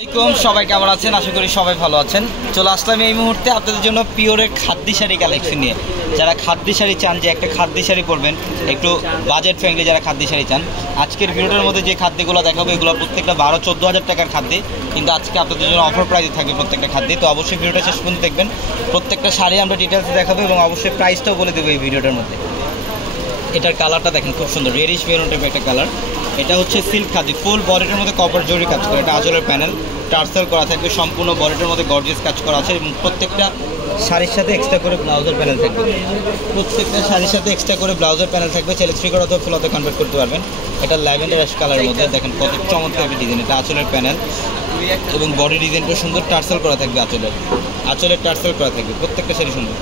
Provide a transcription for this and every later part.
সবাই কেমন আছেন? আশা করি সবাই ভালো আছেন। চলে আসলাম এই মুহূর্তে আপনাদের জন্য পিওরের খাদ্যি শাড়ি কালেকশন নিয়ে। যারা খাদ্যি শাড়ি চান, যে একটা খাদ্যি শাড়ি পরবেন, একটু বাজেট ফ্রেন্ডলি যারা খাদ্যি শাড়ি চান, আজকের ভিডিওটার মধ্যে যে খাদ্যগুলো দেখাবো এগুলো প্রত্যেকটা 12-14 হাজার টাকার খাদ্য, কিন্তু আজকে আপনাদের জন্য অফার প্রাইসে থাকবে প্রত্যেকটা খাদ্যে। তো অবশ্যই ভিডিওটা শেষ পর্যন্ত দেখবেন। প্রত্যেকটা শাড়ি আমরা ডিটেলসে দেখাবো এবং অবশ্যই প্রাইসটাও বলে দেবো এই ভিডিওটার মধ্যে। এটার কালারটা দেখেন, খুব সুন্দর রেডিশ মেরুন টাইপের একটা কালার। এটা হচ্ছে সিল্ক খাদি, ফুল বডিটার মধ্যে কপার জরি কাজ করে। এটা আঁচলের প্যানেল টার্সেল করা থাকবে, সম্পূর্ণ বডিটার মধ্যে গর্জিয়াস কাজ করা আছে এবং প্রত্যেকটা শাড়ির সাথে এক্সট্রা করে ব্লাউজের প্যানেল থাকবে। প্রত্যেকটা শাড়ির সাথে এক্সট্রা করে ব্লাউজের প্যানেল থাকবে, চাইলে থ্রি করা অথবা ফুলাতে কনভার্ট করতে পারবেন। এটা ল্যাভেন্ডার অ্যাশ কালারের মধ্যে দেখেন কত চমৎকার একটা ডিজাইন। এটা আঁচলের প্যানেল এবং বডি ডিজাইনটা সুন্দর টার্সেল করা থাকবে, আঁচলের টার্সেল করা থাকবে, প্রত্যেকটা শাড়ি সুন্দর।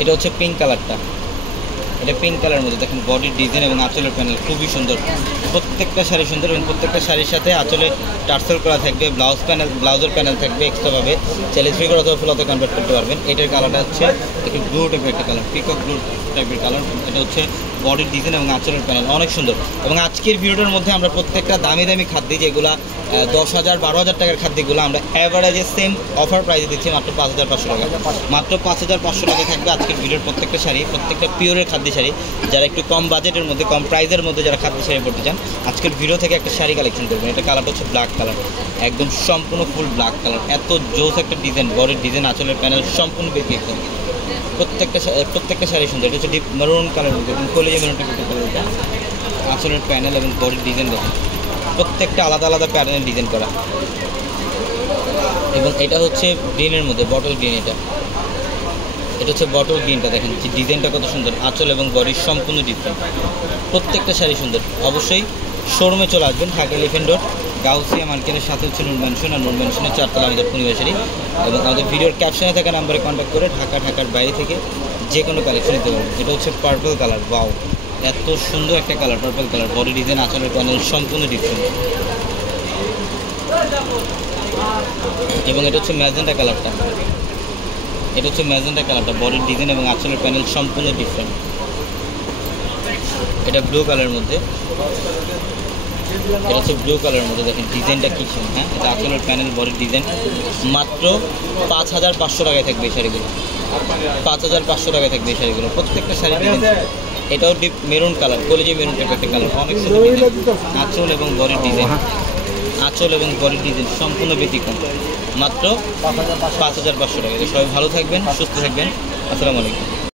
এটা হচ্ছে পিঙ্ক কালারটা, এটা পিঙ্ক কালারের মধ্যে দেখেন বডির ডিজাইন এবং আঁচলের প্যানেল খুবই সুন্দর। প্রত্যেকটা শাড়ি সুন্দর এবং প্রত্যেকটা শাড়ির সাথে আঁচলে টার্সেল করা থাকবে, ব্লাউজের প্যানেল থাকবে এক্সট্রাভাবে, চাইলে থ্রি করা অথবা ফুলাতে কনভার্ট করতে পারবেন। এটার কালারটা হচ্ছে একটু ব্লু টাইপের একটা কালার, পিকক ব্লু টাইপের কালার। এটা হচ্ছে বডির ডিজাইন এবং আঁচলের প্যানেল অনেক সুন্দর। এবং আজকের ভিডিওটার মধ্যে আমরা প্রত্যেকটা দামি দামি খাদ্য, যেগুলো 10,000-12,000 টাকার খাদ্যগুলো আমরা অ্যাভারেজে সেম অফার প্রাইসে দিচ্ছি মাত্র 5,500 টাকা। মাত্র 5,500 টাকা থাকবে আজকের ভিডিওর প্রত্যেকটা শাড়ি, প্রত্যেকটা পিওরের খাদ্য শাড়ি। যারা একটু কম বাজেটের মধ্যে, কম প্রাইসের মধ্যে যারা খাদ্য শাড়ি পড়তে চান, আজকের ভিডিও থেকে একটা শাড়ি কালেকশন করবেন। এটা কালারটা হচ্ছে ব্ল্যাক কালার, একদম সম্পূর্ণ ফুল ব্ল্যাক কালার। এত জোস একটা ডিজাইন, বডির ডিজাইন, আঁচলের প্যানেল সম্পূর্ণ বেশি একদম। প্রত্যেকটা শাড়ি সুন্দর। এটা হচ্ছে ডিপ মেরুন কালার মধ্যে, কলেজে মেরুন টাইপের কালারটা। আঁচলের প্যানেল এবং বডির ডিজাইন দেখুন, প্রত্যেকটা আলাদা আলাদা প্যাটার্নের ডিজাইন করা। এবং এটা হচ্ছে গ্রিনের মধ্যে, বটল গ্রিন। এটা হচ্ছে বটল গ্রিনটা, দেখেন যে ডিজাইনটা কত সুন্দর। আঁচল এবং বডির সম্পূর্ণ ডিফারেন্ট, প্রত্যেকটা শাড়ি সুন্দর। অবশ্যই শোরুমে চলে আসবেন, ঢাকা এলিফ্যান্ট রোড গাউসিয়া মার্কেটের সাথে হচ্ছে নূর ম্যানশন, আর নূর ম্যানশনের 4 তলা আমাদের পূর্ণিবাসারি। এবং আমাদের ভিডিওর ক্যাপশনে থাকা নাম্বারে কন্ট্যাক্ট করে ঢাকার বাইরে থেকে যে কোনো কালেকশন নিতে পারবেন। এটা হচ্ছে পার্পল কালার, ওয়াও এত সুন্দর একটা colour, purple colour, body design, আঁচলের প্যানেল সম্পূর্ণ ডিফারেন্ট। এবং এটা হচ্ছে ম্যাজেন্টা কালারটা, বডির ডিজাইন এবং আঁচলের প্যানেল সম্পূর্ণ ডিফারেন্ট। এটা ব্লু কালারের মধ্যে, দেখেন ডিজাইনটা কী ছিল। হ্যাঁ, এটা আঁচলের প্যানেল, বডির ডিজাইন। মাত্র 5,500 টাকায় থাকবে এই শাড়িগুলো, 5,500 টাকায় থাকবে এই শাড়িগুলো, প্রত্যেকটা শাড়ি ডিজাইন। এটাও ডিপ মেরুন কালার, কলেজে মেরুন টাইপের একটা কালার, অনেক সুন্দর। আঁচল এবং বডির ডিজাইন সম্পূর্ণ ব্যতিক্রম, মাত্র 5,500 টাকা। সবাই ভালো থাকবেন, সুস্থ থাকবেন। আসসালামু আলাইকুম।